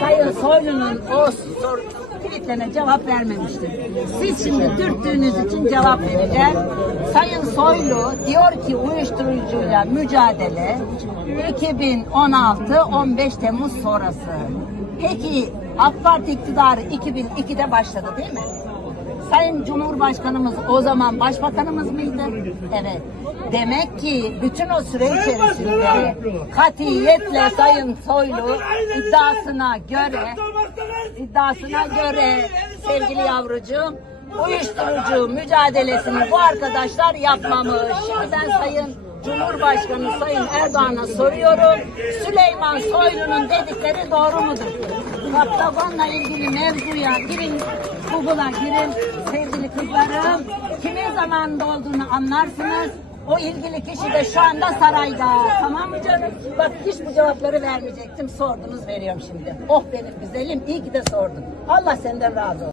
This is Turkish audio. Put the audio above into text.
Sayın Soylu'nun o sor, tweetlerine cevap vermemiştim. Siz şimdi dürttüğünüz için cevap vereceğim. Sayın Soylu diyor ki uyuşturucuyla mücadele 2016-15 Temmuz sonrası. Peki AK Parti iktidarı 2002'de başladı değil mi? Sayın Cumhurbaşkanımız o zaman başbakanımız mıydı? Evet. Demek ki bütün o süre içerisinde katiyetle Sayın Soylu iddiasına göre iddiasına göre sevgili yavrucuğum uyuşturucu mücadelesini bu arkadaşlar yapmamış. Şimdi ben Sayın Cumhurbaşkanı Sayın Erdoğan'a soruyorum. Süleyman Soylu'nun dedikleri doğru mudur? Kaptagon'la ilgili mevzuya girin, Google'a girin sevgili kızlarım. Kimin zamanında olduğunu anlarsınız. O ilgili kişi de şu anda sarayda. Tamam mı canım? Bak hiç bu cevapları vermeyecektim. Sordunuz veriyorum şimdi. Oh benim güzelim. iyi ki de sordun. Allah senden razı olsun.